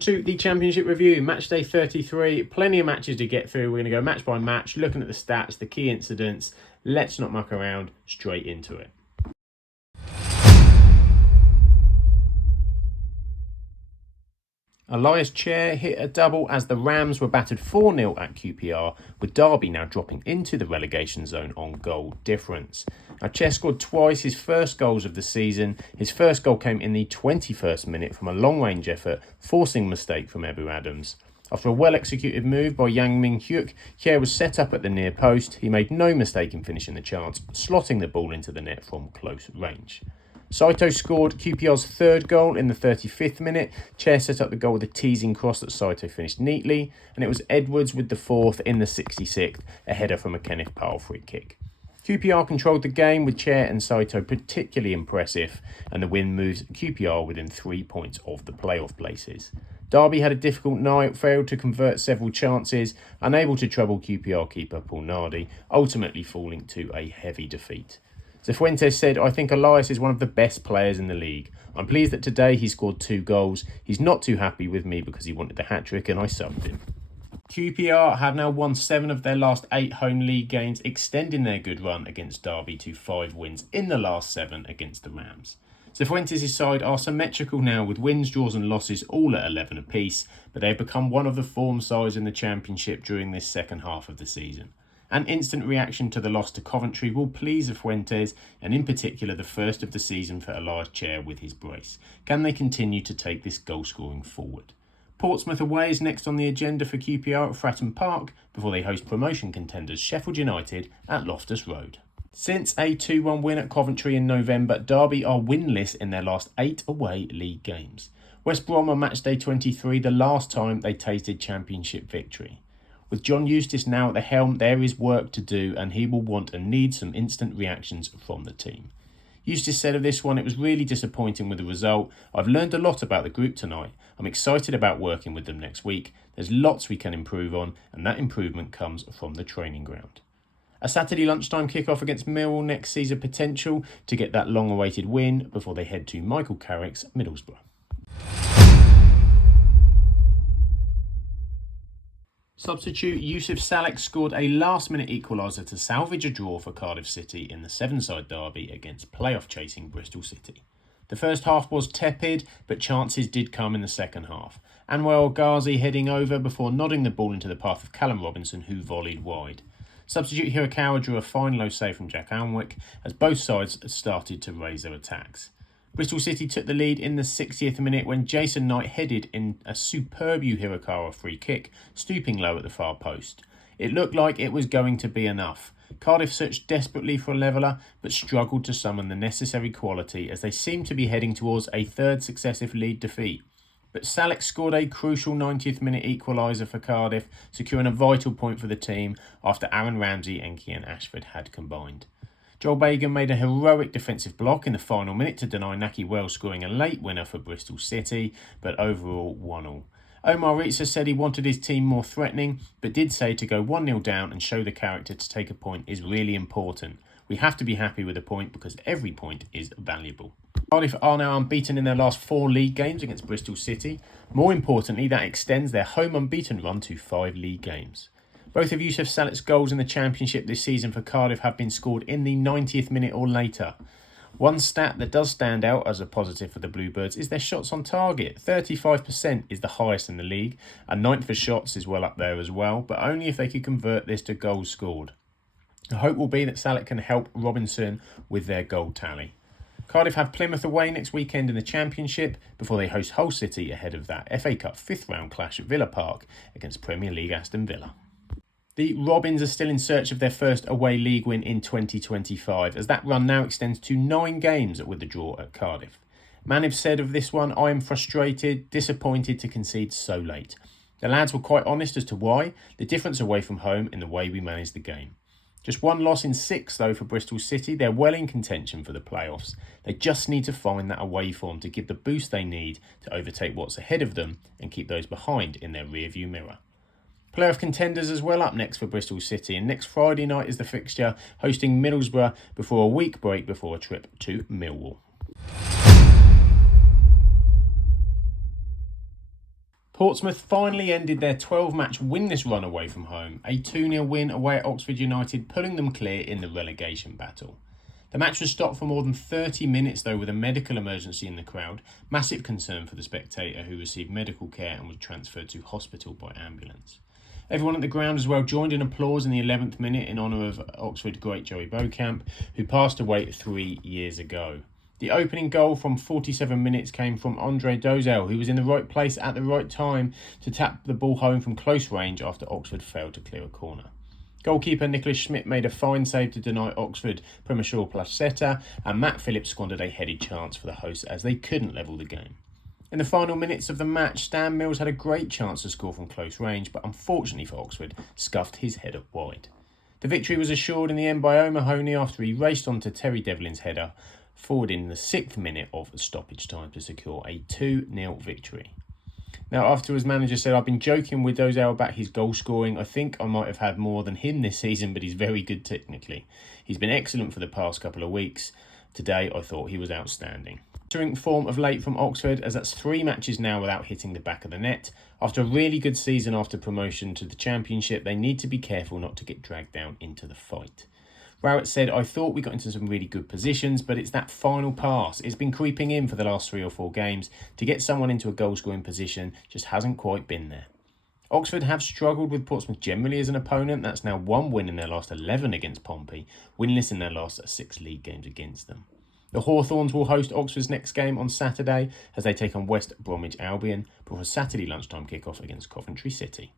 To the Championship review, match day 33, plenty of matches to get through. We're going to go match by match, looking at the stats, the key incidents. Let's not muck around, straight into it. Elias Chair hit a double as the Rams were battered 4-0 at QPR, with Derby now dropping into the relegation zone on goal difference. Now, Chair scored twice, his first goals of the season. His first goal came in the 21st minute from a long-range effort, forcing a mistake from Ebu Adams. After a well-executed move by Yang Ming-hyuk, Chair was set up at the near post. He made no mistake in finishing the chance, slotting the ball into the net from close range. Saito scored QPR's third goal in the 35th minute. Chair set up the goal with a teasing cross that Saito finished neatly, and it was Edwards with the fourth in the 66th, a header from a Kenneth Powell free kick. QPR controlled the game with Chair and Saito particularly impressive, and the win moves QPR within 3 points of the playoff places. Derby had a difficult night, failed to convert several chances, unable to trouble QPR keeper Paul Nardi, ultimately falling to a heavy defeat. Cifuentes said, "I think Elias is one of the best players in the league. I'm pleased that today he scored 2 goals. He's not too happy with me because he wanted the hat-trick and I subbed him." QPR have now won 7 of their last 8 home league games, extending their good run against Derby to 5 wins in the last 7 against the Rams. Cifuentes' side are symmetrical now with wins, draws and losses all at 11 apiece, but they've become one of the form sides in the Championship during this second half of the season. An instant reaction to the loss to Coventry will please Fuentes, and in particular the first of the season for Elias Chair with his brace. Can they continue to take this goal scoring forward? Portsmouth away is next on the agenda for QPR at Fratton Park before they host promotion contenders Sheffield United at Loftus Road. Since a 2-1 win at Coventry in November, Derby are winless in their last 8 away league games. West Brom on matchday 23, the last time they tasted Championship victory. With John Eustace now at the helm, there is work to do and he will want and need some instant reactions from the team. Eustace said of this one, "It was really disappointing with the result. I've learned a lot about the group tonight. I'm excited about working with them next week. There's lots we can improve on, and that improvement comes from the training ground." A Saturday lunchtime kickoff against Millwall next sees a potential to get that long-awaited win before they head to Michael Carrick's Middlesbrough. Substitute Yusuf Salek scored a last-minute equaliser to salvage a draw for Cardiff City in the 7-side derby against playoff-chasing Bristol City. The first half was tepid, but chances did come in the second half. Anwar Ghazi heading over before nodding the ball into the path of Callum Robinson, who volleyed wide. Substitute Hirakawa drew a fine low save from Jack Alnwick as both sides started to raise their attacks. Bristol City took the lead in the 60th minute when Jason Knight headed in a superb Hirakawa free kick, stooping low at the far post. It looked like it was going to be enough. Cardiff searched desperately for a leveller, but struggled to summon the necessary quality as they seemed to be heading towards a third successive league defeat. But Salek scored a crucial 90th minute equaliser for Cardiff, securing a vital point for the team after Aaron Ramsey and Kian Ashford had combined. Joel Bagan made a heroic defensive block in the final minute to deny Naki Wells scoring a late winner for Bristol City, but overall 1-1. Omar Ritza said he wanted his team more threatening, but did say to go 1-0 down and show the character to take a point is really important. We have to be happy with a point because every point is valuable. Cardiff are now unbeaten in their last 4 league games against Bristol City. More importantly, that extends their home unbeaten run to 5 league games. Both of Yusuf Salek's goals in the Championship this season for Cardiff have been scored in the 90th minute or later. One stat that does stand out as a positive for the Bluebirds is their shots on target. 35% is the highest in the league, and 9th for shots is well up there as well, but only if they could convert this to goals scored. The hope will be that Salek can help Robinson with their goal tally. Cardiff have Plymouth away next weekend in the Championship before they host Hull City ahead of that FA Cup 5th round clash at Villa Park against Premier League Aston Villa. The Robins are still in search of their first away league win in 2025, as that run now extends to 9 games with the draw at Cardiff. Maniv said of this one, "I am frustrated, disappointed to concede so late. The lads were quite honest as to why, the difference away from home in the way we managed the game. Just 1 loss in 6 though for Bristol City. They're well in contention for the playoffs. They just need to find that away form to give the boost they need to overtake what's ahead of them and keep those behind in their rearview mirror." Playoff contenders as well up next for Bristol City, and next Friday night is the fixture, hosting Middlesbrough before a week break before a trip to Millwall. Portsmouth finally ended their 12-match winless run away from home, a 2-0 win away at Oxford United, pulling them clear in the relegation battle. The match was stopped for more than 30 minutes though, with a medical emergency in the crowd, massive concern for the spectator who received medical care and was transferred to hospital by ambulance. Everyone at the ground as well joined in applause in the 11th minute in honour of Oxford great Joey Beaucamp, who passed away 3 years ago. The opening goal from 47 minutes came from Andre Dozel, who was in the right place at the right time to tap the ball home from close range after Oxford failed to clear a corner. Goalkeeper Nicholas Schmidt made a fine save to deny Oxford premature placetta, and Matt Phillips squandered a headed chance for the hosts as they couldn't level the game. In the final minutes of the match, Stan Mills had a great chance to score from close range, but unfortunately for Oxford, scuffed his header wide. The victory was assured in the end by O'Mahony after he raced onto Terry Devlin's header, forward in the 6th minute of stoppage time to secure a 2-0 victory. Now, afterwards, manager said, "I've been joking with Dozel about his goal scoring. I think I might have had more than him this season, but he's very good technically. He's been excellent for the past couple of weeks. Today, I thought he was outstanding." Entering form of late from Oxford, as that's 3 matches now without hitting the back of the net. After a really good season after promotion to the Championship, they need to be careful not to get dragged down into the fight. Rowett said, "I thought we got into some really good positions, but it's that final pass. It's been creeping in for the last 3 or 4 games. To get someone into a goal-scoring position just hasn't quite been there." Oxford have struggled with Portsmouth generally as an opponent. That's now 1 win in their last 11 against Pompey, winless in their last 6 league games against them. The Hawthorns will host Oxford's next game on Saturday as they take on West Bromwich Albion before a Saturday lunchtime kick-off against Coventry City.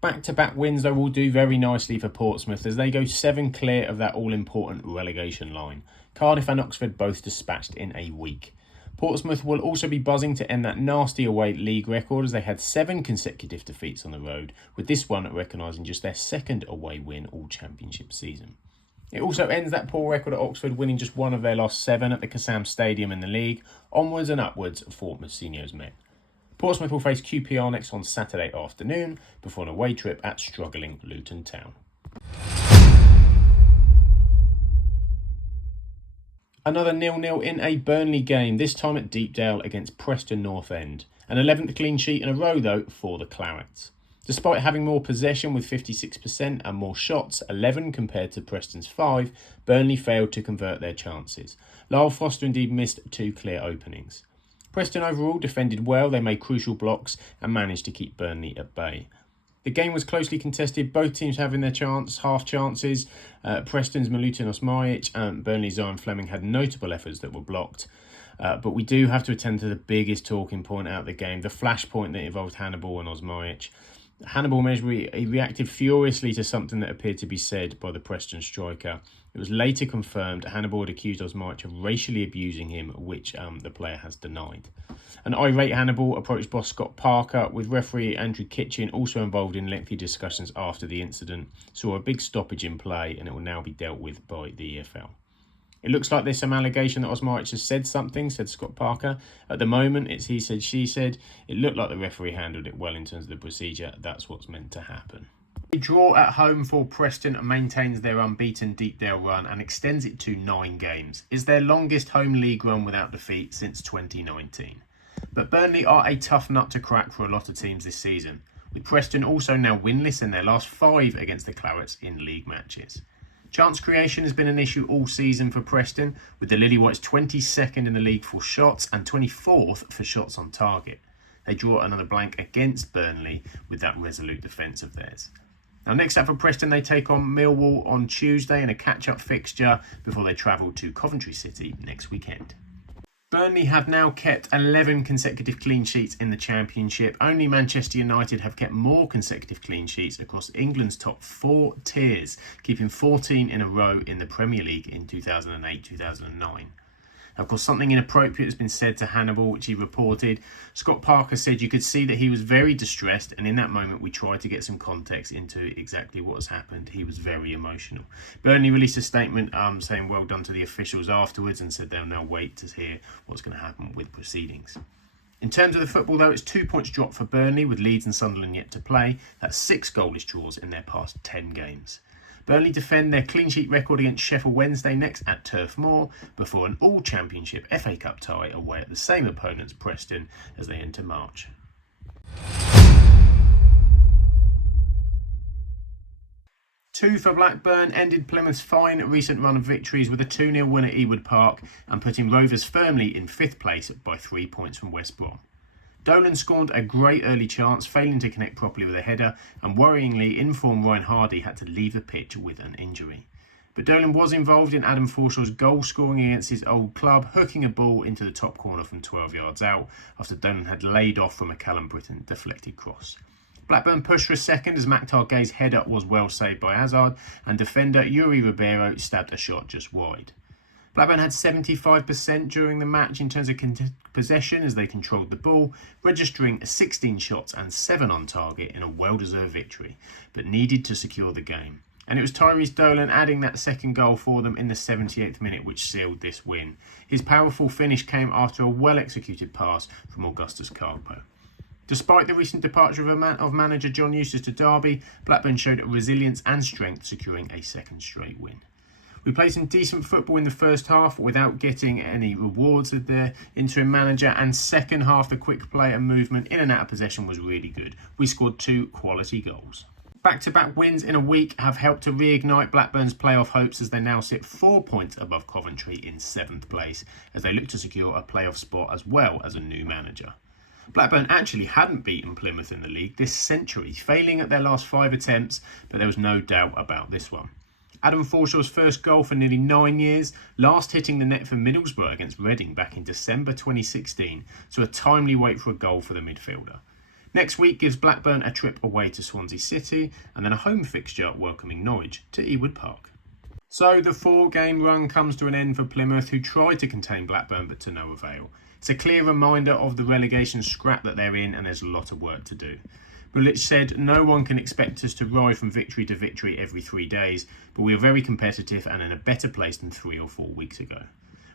Back-to-back wins, though, will do very nicely for Portsmouth as they go 7 clear of that all-important relegation line. Cardiff and Oxford both dispatched in a week. Portsmouth will also be buzzing to end that nasty away league record as they had 7 consecutive defeats on the road, with this one recognising just their 2nd away win all championship season. It also ends that poor record at Oxford, winning just 1 of their last 7 at the Kassam Stadium in the league, onwards and upwards for Mousinho's men. Portsmouth will face QPR next on Saturday afternoon before an away trip at struggling Luton Town. Another 0-0 in a Burnley game, this time at Deepdale against Preston North End. An 11th clean sheet in a row though for the Clarets. Despite having more possession with 56% and more shots, 11 compared to Preston's 5, Burnley failed to convert their chances. Lyle Foster indeed missed 2 clear openings. Preston overall defended well, they made crucial blocks and managed to keep Burnley at bay. The game was closely contested, both teams having their half chances. Preston's Milutin Osmajic and Burnley's Zion Fleming had notable efforts that were blocked. But we do have to attend to the biggest talking point out of the game, the flashpoint that involved Hannibal and Osmajic. Hannibal Mejbri, he reacted furiously to something that appeared to be said by the Preston striker. It was later confirmed Hannibal had accused Osmajic of racially abusing him, which the player has denied. An irate Hannibal approached boss Scott Parker, with referee Andrew Kitchen also involved in lengthy discussions after the incident. Saw a big stoppage in play and it will now be dealt with by the EFL. It looks like there's some allegation that Osmajic has said something, said Scott Parker. At the moment, it's he said, she said. It looked like the referee handled it well in terms of the procedure. That's what's meant to happen. A draw at home for Preston maintains their unbeaten Deepdale run and extends it to 9 games. It's their longest home league run without defeat since 2019. But Burnley are a tough nut to crack for a lot of teams this season, with Preston also now winless in their last 5 against the Clarets in league matches. Chance creation has been an issue all season for Preston, with the Lilywhites 22nd in the league for shots and 24th for shots on target. They draw another blank against Burnley with that resolute defence of theirs. Now next up for Preston, they take on Millwall on Tuesday in a catch-up fixture before they travel to Coventry City next weekend. Burnley have now kept 11 consecutive clean sheets in the Championship. Only Manchester United have kept more consecutive clean sheets across England's top 4 tiers, keeping 14 in a row in the Premier League in 2008-2009. Of course, something inappropriate has been said to Hannibal, which he reported. Scott Parker said you could see that he was very distressed, and in that moment we tried to get some context into exactly what has happened. He was very emotional. Burnley released a statement saying well done to the officials afterwards and said they'll now wait to hear what's going to happen with proceedings. In terms of the football, though, it's 2 points drop for Burnley, with Leeds and Sunderland yet to play. That's 6 goalless draws in their past 10 games. Burnley defend their clean sheet record against Sheffield Wednesday next at Turf Moor before an all-championship FA Cup tie away at the same opponents, Preston, as they enter March. Two for Blackburn ended Plymouth's fine recent run of victories with a 2-0 win at Ewood Park and putting Rovers firmly in 5th place by 3 points from West Brom. Dolan scorned a great early chance, failing to connect properly with a header, and worryingly, in-form Ryan Hardy had to leave the pitch with an injury. But Dolan was involved in Adam Forshaw's goal scoring against his old club, hooking a ball into the top corner from 12 yards out after Dolan had laid off from a Callum Britton deflected cross. Blackburn pushed for a second as Maktar Gay's header was well saved by Hazard, and defender Yuri Ribeiro stabbed a shot just wide. Blackburn had 75% during the match in terms of possession as they controlled the ball, registering 16 shots and 7 on target in a well-deserved victory, but needed to secure the game. And it was Tyrese Dolan adding that second goal for them in the 78th minute which sealed this win. His powerful finish came after a well-executed pass from Augustus Carpo. Despite the recent departure of manager John Eustace to Derby, Blackburn showed resilience and strength, securing a second straight win. We played some decent football in the first half without getting any rewards of the interim manager, and second half the quick play and movement in and out of possession was really good. We scored 2 quality goals. Back-to-back wins in a week have helped to reignite Blackburn's playoff hopes as they now sit 4 points above Coventry in 7th place as they look to secure a playoff spot as well as a new manager. Blackburn actually hadn't beaten Plymouth in the league this century, failing at their last 5 attempts, but there was no doubt about this one. Adam Forshaw's first goal for nearly 9 years, last hitting the net for Middlesbrough against Reading back in December 2016, so a timely wait for a goal for the midfielder. Next week gives Blackburn a trip away to Swansea City and then a home fixture welcoming Norwich to Ewood Park. So the 4-game run comes to an end for Plymouth, who tried to contain Blackburn but to no avail. It's a clear reminder of the relegation scrap that they're in, and there's a lot of work to do. Bulich said, "No one can expect us to ride from victory to victory every 3 days, but we are very competitive and in a better place than 3 or 4 weeks ago."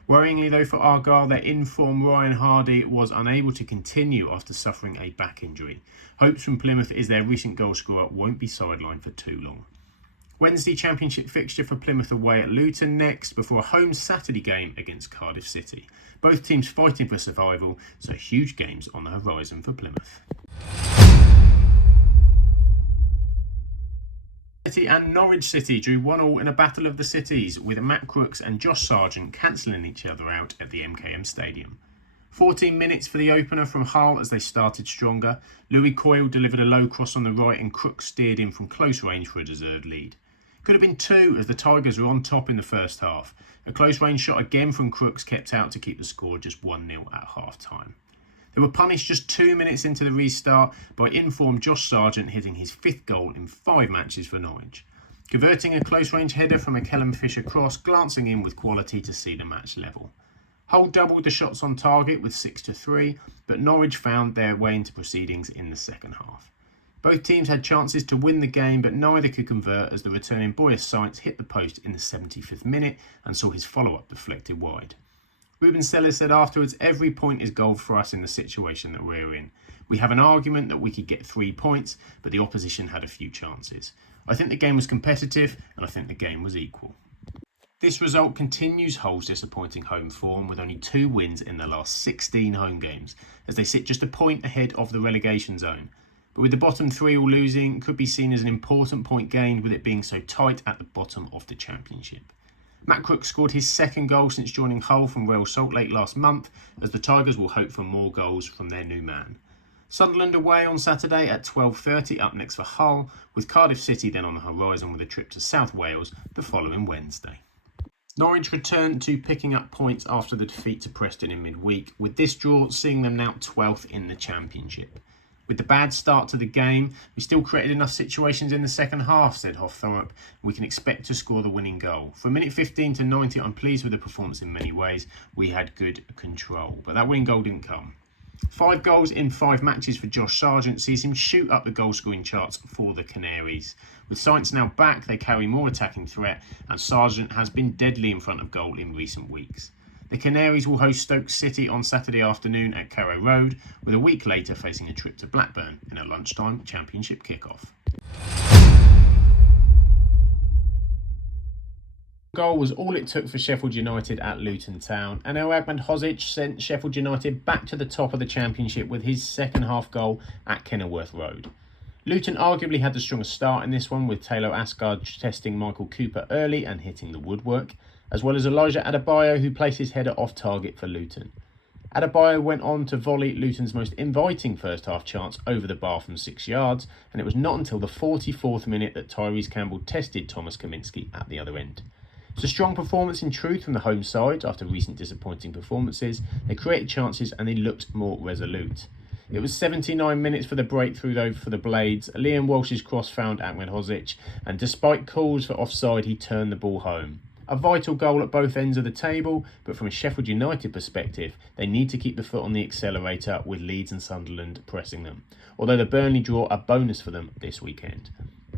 Worryingly though for Argyle, their in-form Ryan Hardy was unable to continue after suffering a back injury. Hopes from Plymouth is their recent goal scorer won't be sidelined for too long. Wednesday Championship fixture for Plymouth away at Luton next, before a home Saturday game against Cardiff City. Both teams fighting for survival, so huge games on the horizon for Plymouth. City and Norwich City drew 1-1 in a battle of the cities, with Matt Crooks and Josh Sargent cancelling each other out at the MKM Stadium. 14 minutes for the opener from Hull as they started stronger. Louis Coyle delivered a low cross on the right and Crooks steered in from close range for a deserved lead. Could have been 2 as the Tigers were on top in the first half. A close range shot again from Crooks kept out to keep the score just 1-0 at half time. They were punished just 2 minutes into the restart by in-form Josh Sargent hitting his 5th goal in 5 matches for Norwich. Converting a close-range header from a Kellum Fisher cross, glancing in with quality to see the match level. Hull doubled the shots on target with 6-3, but Norwich found their way into proceedings in the second half. Both teams had chances to win the game, but neither could convert as the returning Boyas Sainz hit the post in the 75th minute and saw his follow-up deflected wide. Ruben Sellers said afterwards, "Every point is gold for us in the situation that we're in. We have an argument that we could get 3 points, but the opposition had a few chances. I think the game was competitive, and I think the game was equal." This result continues Hull's disappointing home form with only 2 wins in the last 16 home games, as they sit just a point ahead of the relegation zone. But with the bottom 3 all losing, could be seen as an important point gained with it being so tight at the bottom of the Championship. Matt Crooks scored his 2nd goal since joining Hull from Royal Salt Lake last month, as the Tigers will hope for more goals from their new man. Sunderland away on Saturday at 12:30 up next for Hull, with Cardiff City then on the horizon with a trip to South Wales the following Wednesday. Norwich returned to picking up points after the defeat to Preston in midweek, with this draw seeing them now 12th in the Championship. With the bad start to the game, we still created enough situations in the second half, said Hofthorpe. We can expect to score the winning goal. From minute 15 to 90, I'm pleased with the performance in many ways. We had good control, but that winning goal didn't come. 5 goals in 5 matches for Josh Sargent sees him shoot up the goal-scoring charts for the Canaries. With Sainz now back, they carry more attacking threat, and Sargent has been deadly in front of goal in recent weeks. The Canaries will host Stoke City on Saturday afternoon at Carrow Road, with a week later facing a trip to Blackburn in a lunchtime Championship kick-off. Goal was all it took for Sheffield United at Luton Town, and El Ahmedhodzic sent Sheffield United back to the top of the Championship with his second half goal at Kenilworth Road. Luton arguably had the strongest start in this one, with Taylor Asgard testing Michael Cooper early and hitting the woodwork, as well as Elijah Adebayo, who placed his header off target for Luton. Adebayo went on to volley Luton's most inviting first half chance over the bar from 6 yards, and it was not until the 44th minute that Tyrese Campbell tested Thomas Kaminski at the other end. It's a strong performance in truth from the home side after recent disappointing performances. They created chances and they looked more resolute. It was 79 minutes for the breakthrough though for the Blades. Liam Walsh's cross found Ahmed Hozic, and despite calls for offside, he turned the ball home. A vital goal at both ends of the table, but from a Sheffield United perspective, they need to keep the foot on the accelerator with Leeds and Sunderland pressing them, although the Burnley draw a bonus for them this weekend.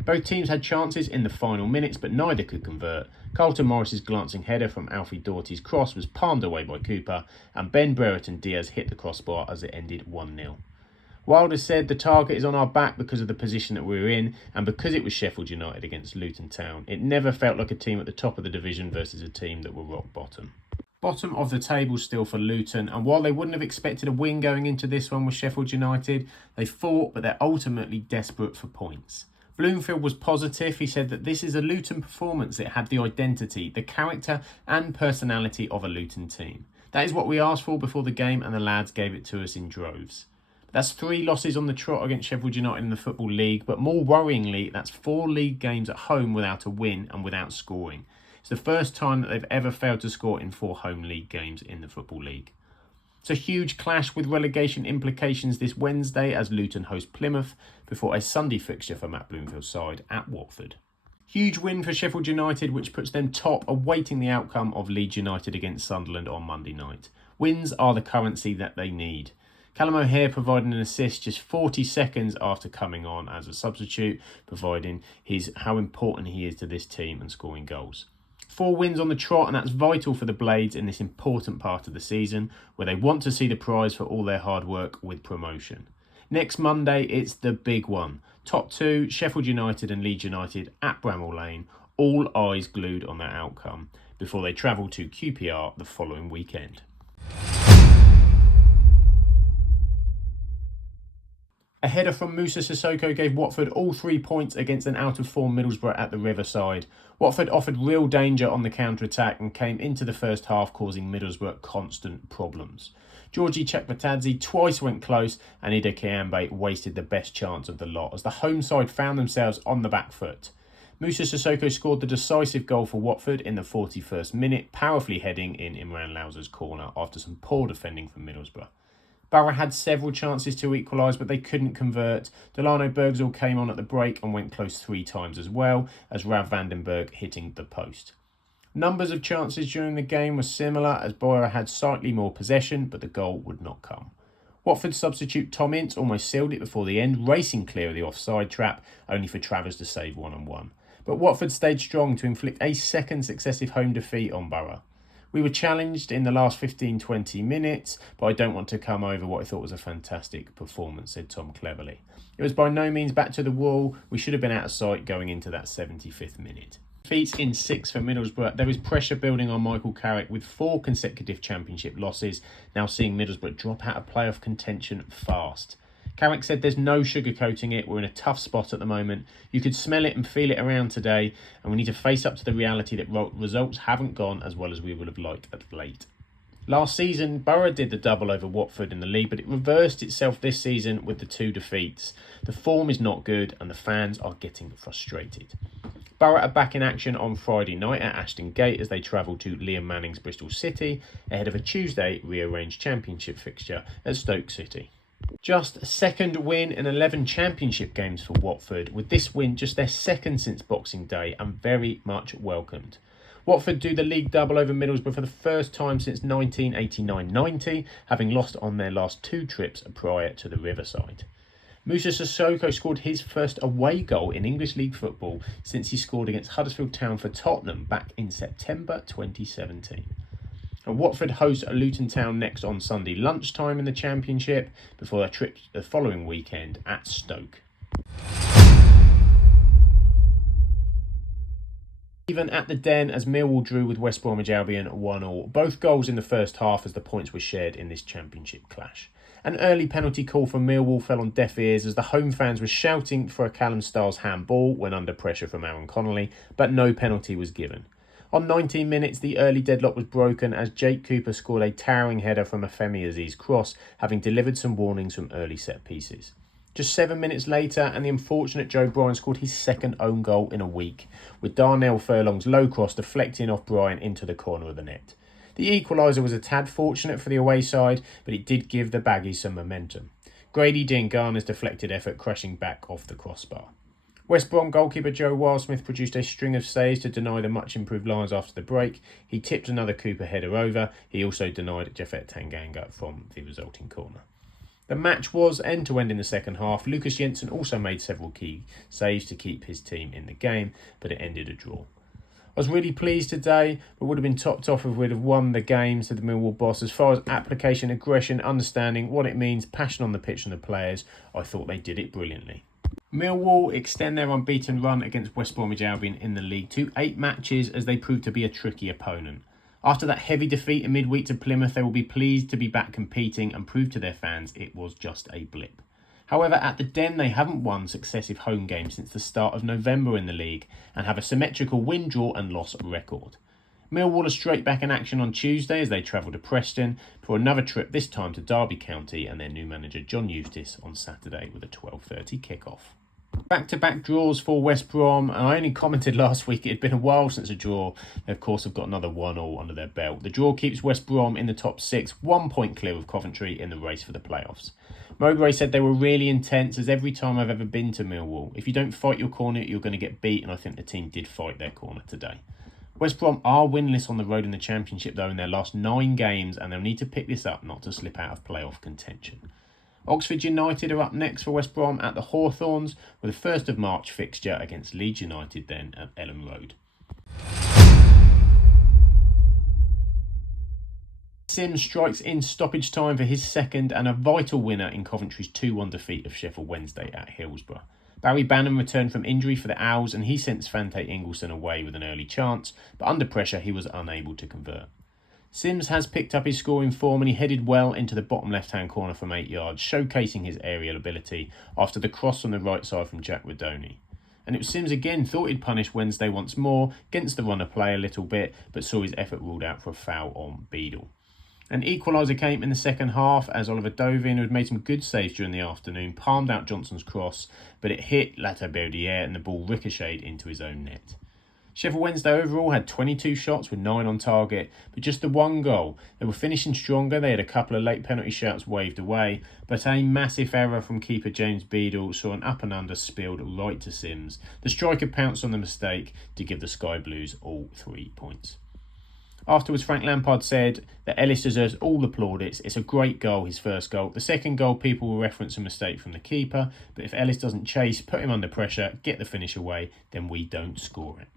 Both teams had chances in the final minutes, but neither could convert. Carlton Morris's glancing header from Alfie Doughty's cross was palmed away by Cooper, and Ben Brereton Diaz hit the crossbar as it ended 1-0. Wilder said the target is on our back because of the position that we were in, and because it was Sheffield United against Luton Town. It never felt like a team at the top of the division versus a team that were rock bottom. Bottom of the table still for Luton, and while they wouldn't have expected a win going into this one with Sheffield United, they fought, but they're ultimately desperate for points. Bloomfield was positive. He said that this is a Luton performance. It had the identity, the character and personality of a Luton team. That is what we asked for before the game, and the lads gave it to us in droves. That's 3 losses on the trot against Sheffield United in the Football League, but more worryingly, that's 4 league games at home without a win and without scoring. It's the first time that they've ever failed to score in 4 home league games in the Football League. It's a huge clash with relegation implications this Wednesday as Luton host Plymouth before a Sunday fixture for Matt Bloomfield's side at Watford. Huge win for Sheffield United, which puts them top, awaiting the outcome of Leeds United against Sunderland on Monday night. Wins are the currency that they need. Callum O'Hare providing an assist just 40 seconds after coming on as a substitute, providing how important he is to this team and scoring goals. 4 wins on the trot, and that's vital for the Blades in this important part of the season, where they want to see the prize for all their hard work with promotion. Next Monday, it's the big one. Top 2, Sheffield United and Leeds United at Bramall Lane, all eyes glued on that outcome, before they travel to QPR the following weekend. A header from Moussa Sissoko gave Watford all 3 points against an out-of-form Middlesbrough at the Riverside. Watford offered real danger on the counter-attack and came into the first half causing Middlesbrough constant problems. Georgi Chakvetadze twice went close, and Ida Kiambe wasted the best chance of the lot as the home side found themselves on the back foot. Moussa Sissoko scored the decisive goal for Watford in the 41st minute, powerfully heading in Imran Lauzer's corner after some poor defending from Middlesbrough. Borough had several chances to equalise, but they couldn't convert. Delano Bergzal came on at the break and went close 3 times as well, as Rav Vandenberg hitting the post. Numbers of chances during the game were similar, as Borough had slightly more possession, but the goal would not come. Watford substitute Tom Ince almost sealed it before the end, racing clear of the offside trap, only for Travers to save 1-on-1. But Watford stayed strong to inflict a second successive home defeat on Borough. We were challenged in the last 15-20 minutes, but I don't want to come over what I thought was a fantastic performance, said Tom cleverly. It was by no means back to the wall. We should have been out of sight going into that 75th minute. Defeats in 6 for Middlesbrough. There is pressure building on Michael Carrick with 4 consecutive championship losses, now seeing Middlesbrough drop out of playoff contention fast. Carrick said there's no sugarcoating it. We're in a tough spot at the moment. You could smell it and feel it around today, and we need to face up to the reality that results haven't gone as well as we would have liked at late. Last season, Borough did the double over Watford in the league, but it reversed itself this season with the 2 defeats. The form is not good, and the fans are getting frustrated. Borough are back in action on Friday night at Ashton Gate as they travel to Liam Manning's Bristol City ahead of a Tuesday rearranged championship fixture at Stoke City. Just a second win in 11 championship games for Watford, with this win just their second since Boxing Day and very much welcomed. Watford do the league double over Middlesbrough for the first time since 1989-90, having lost on their last 2 trips prior to the Riverside. Moussa Sissoko scored his first away goal in English League football since he scored against Huddersfield Town for Tottenham back in September 2017. And Watford host Luton Town next on Sunday lunchtime in the Championship before their trip the following weekend at Stoke. Even at the Den as Millwall drew with West Bromwich Albion 1-1. Both goals in the first half as the points were shared in this Championship clash. An early penalty call for Millwall fell on deaf ears as the home fans were shouting for a Callum Styles handball when under pressure from Aaron Connolly, but no penalty was given. On 19 minutes, the early deadlock was broken as Jake Cooper scored a towering header from a Femi Aziz cross, having delivered some warnings from early set pieces. Just 7 minutes later, and the unfortunate Joe Bryan scored his second own goal in a week, with Darnell Furlong's low cross deflecting off Bryan into the corner of the net. The equaliser was a tad fortunate for the away side, but it did give the Baggies some momentum. Grady Diangana's deflected effort crashing back off the crossbar. West Brom goalkeeper Joe Wildsmith produced a string of saves to deny the much improved Lions after the break. He tipped another Cooper header over. He also denied Japhet Tanganga from the resulting corner. The match was end-to-end in the second half. Lucas Jensen also made several key saves to keep his team in the game, but it ended a draw. I was really pleased today, but would have been topped off if we'd have won the game, said the Millwall boss. As far as application, aggression, understanding what it means, passion on the pitch and the players, I thought they did it brilliantly. Millwall extend their unbeaten run against West Bromwich Albion in the league to 8 matches as they prove to be a tricky opponent. After that heavy defeat in midweek to Plymouth, they will be pleased to be back competing and prove to their fans it was just a blip. However, at the Den, they haven't won successive home games since the start of November in the league and have a symmetrical win, draw and loss record. Millwall are straight back in action on Tuesday as they travel to Preston for another trip, this time to Derby County and their new manager John Eustace on Saturday with a 12:30 kick-off. Back-to-back draws for West Brom, and I only commented last week it had been a while since a draw. They of course have got another 1-1 under their belt. The draw keeps West Brom in the top 6, 1 point clear of Coventry in the race for the playoffs. Mowbray said they were really intense as every time I've ever been to Millwall. If you don't fight your corner, you're going to get beat, and I think the team did fight their corner today. West Brom are winless on the road in the Championship though in their last 9 games, and they'll need to pick this up not to slip out of playoff contention. Oxford United are up next for West Brom at the Hawthorns with a 1st of March fixture against Leeds United then at Ellen Road. Sims strikes in stoppage time for his second and a vital winner in Coventry's 2-1 defeat of Sheffield Wednesday at Hillsborough. Barry Bannon returned from injury for the Owls and he sent Svante Ingolson away with an early chance, but under pressure he was unable to convert. Sims has picked up his scoring form and he headed well into the bottom left-hand corner from 8 yards, showcasing his aerial ability after the cross on the right side from Jack Rodoni. And it was Sims again thought he'd punish Wednesday once more, against the runner play a little bit, but saw his effort ruled out for a foul on Beadle. An equaliser came in the second half as Oliver Dovin, who had made some good saves during the afternoon, palmed out Johnson's cross, but it hit Lata Berdier and the ball ricocheted into his own net. Sheffield Wednesday overall had 22 shots with 9 on target, but just the 1 goal. They were finishing stronger, they had a couple of late penalty shots waved away, but a massive error from keeper James Beadle saw an up and under spilled right to Sims. The striker pounced on the mistake to give the Sky Blues all 3 points. Afterwards, Frank Lampard said that Ellis deserves all the plaudits. It's a great goal, his first goal. The second goal, people will reference a mistake from the keeper, but if Ellis doesn't chase, put him under pressure, get the finish away, then we don't score it.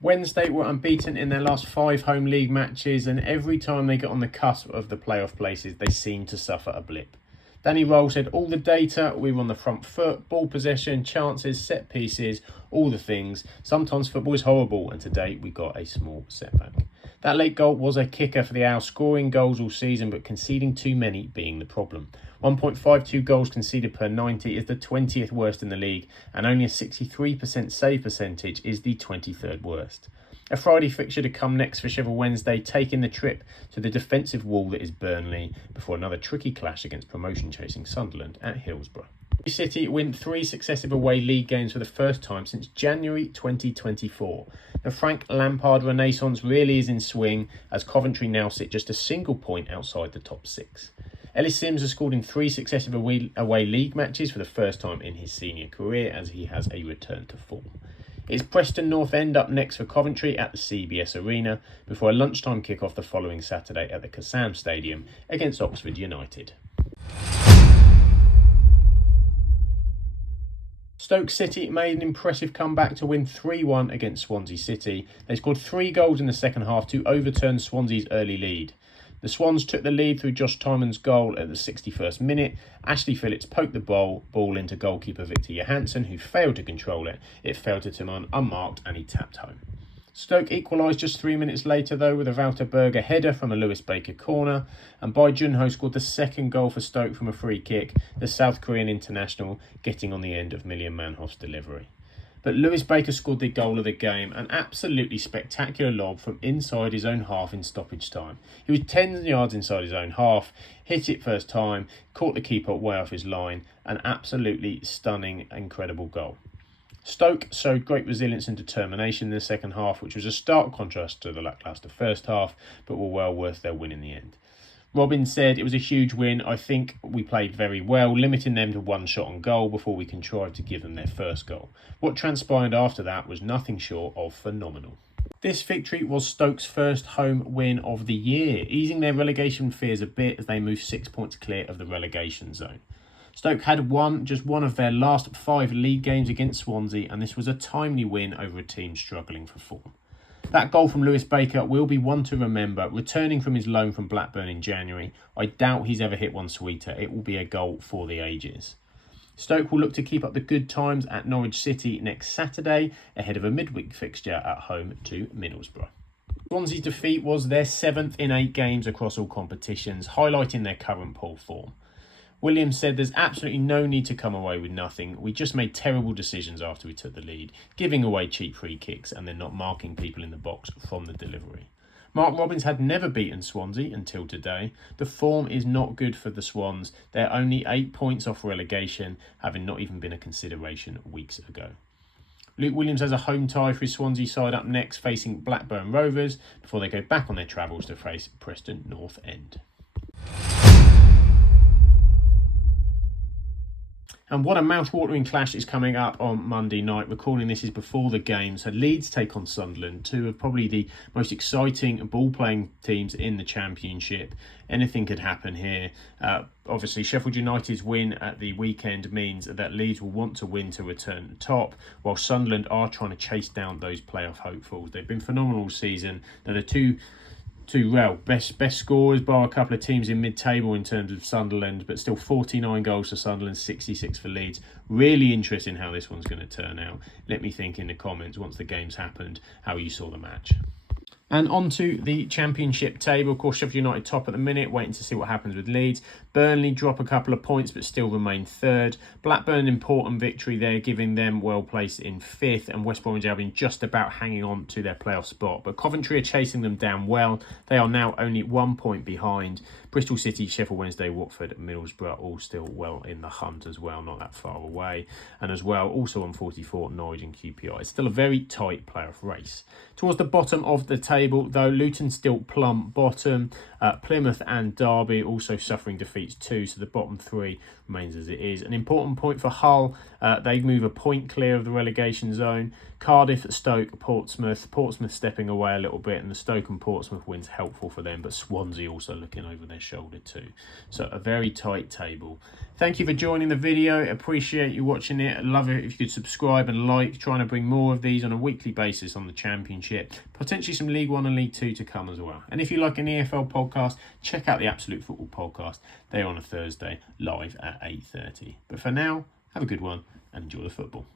Wednesday were unbeaten in their last 5 home league matches, and every time they got on the cusp of the playoff places, they seemed to suffer a blip. Danny Roll said all the data, we were on the front foot, ball possession, chances, set pieces, all the things. Sometimes football is horrible, and today we got a small setback. That late goal was a kicker for the Owls, scoring goals all season but conceding too many being the problem. 1.52 goals conceded per 90 is the 20th worst in the league, and only a 63% save percentage is the 23rd worst. A Friday fixture to come next for Sheffield Wednesday, taking the trip to the defensive wall that is Burnley before another tricky clash against promotion-chasing Sunderland at Hillsborough. City win 3 successive away league games for the first time since January 2024. The Frank Lampard renaissance really is in swing as Coventry now sit just a single point outside the top 6. Ellis Sims has scored in 3 successive away league matches for the first time in his senior career as he has a return to form. It's Preston North End up next for Coventry at the CBS Arena before a lunchtime kick-off the following Saturday at the Kassam Stadium against Oxford United. Stoke City made an impressive comeback to win 3-1 against Swansea City. They scored 3 goals in the second half to overturn Swansea's early lead. The Swans took the lead through Josh Tymon's goal at the 61st minute. Ashley Phillips poked the ball into goalkeeper Victor Johansson, who failed to control it. It fell to Timon unmarked and he tapped home. Stoke equalised just 3 minutes later though with a Walter Berger header from a Lewis Baker corner, and Bai Junho scored the second goal for Stoke from a free kick, the South Korean international getting on the end of Millian Manhoef's delivery. But Lewis Baker scored the goal of the game, an absolutely spectacular lob from inside his own half in stoppage time. He was 10 yards inside his own half, hit it first time, caught the keeper way off his line, an absolutely stunning, incredible goal. Stoke showed great resilience and determination in the second half, which was a stark contrast to the lacklustre first half, but were well worth their win in the end. Robin said it was a huge win. I think we played very well, limiting them to one shot on goal before we contrived to give them their first goal. What transpired after that was nothing short of phenomenal. This victory was Stoke's first home win of the year, easing their relegation fears a bit as they moved 6 points clear of the relegation zone. Stoke had won just one of their last 5 league games against Swansea, and this was a timely win over a team struggling for form. That goal from Lewis Baker will be one to remember. Returning from his loan from Blackburn in January, I doubt he's ever hit one sweeter. It will be a goal for the ages. Stoke will look to keep up the good times at Norwich City next Saturday, ahead of a midweek fixture at home to Middlesbrough. Swansea's defeat was their 7th in 8 games across all competitions, highlighting their current poor form. Williams said there's absolutely no need to come away with nothing. We just made terrible decisions after we took the lead, giving away cheap free kicks and then not marking people in the box from the delivery. Mark Robins had never beaten Swansea until today. The form is not good for the Swans. They're only 8 points off relegation, having not even been a consideration weeks ago. Luke Williams has a home tie for his Swansea side up next, facing Blackburn Rovers, before they go back on their travels to face Preston North End. And what a mouth-watering clash is coming up on Monday night. Recording this is before the game. So Leeds take on Sunderland, two of probably the most exciting ball-playing teams in the Championship. Anything could happen here. Obviously, Sheffield United's win at the weekend means that Leeds will want to win to return top, while Sunderland are trying to chase down those playoff hopefuls. They've been phenomenal all season. They're the two best scorers, bar a couple of teams in mid-table in terms of Sunderland, but still 49 goals for Sunderland, 66 for Leeds. Really interesting how this one's going to turn out. Let me think in the comments once the game's happened how you saw the match. And on to the Championship table. Of course, Sheffield United top at the minute, waiting to see what happens with Leeds. Burnley drop a couple of points, but still remain third. Blackburn, important victory there, giving them well placed in 5th. And West Bromwich Albion just about hanging on to their playoff spot. But Coventry are chasing them down well. They are now only 1 point behind. Bristol City, Sheffield Wednesday, Watford, Middlesbrough, all still well in the hunt as well, not that far away. And as well, also on 44, Norwich and QPR. It's still a very tight playoff race. Towards the bottom of the table, though, Luton still plumb bottom. Plymouth and Derby also suffering defeats too, so the bottom 3 remains as it is. An important point for Hull, they move a point clear of the relegation zone. Cardiff, Stoke, Portsmouth stepping away a little bit, and the Stoke and Portsmouth wins helpful for them, but Swansea also looking over their shoulder too. So a very tight table. Thank you for joining the video. Appreciate you watching it. I'd love it if you could subscribe and like. Trying to bring more of these on a weekly basis on the Championship. Potentially some League 1 and League 2 to come as well. And if you like an EFL podcast, check out the Absolute Football podcast. They're on a Thursday, live at 8:30. But for now, have a good one and enjoy the football.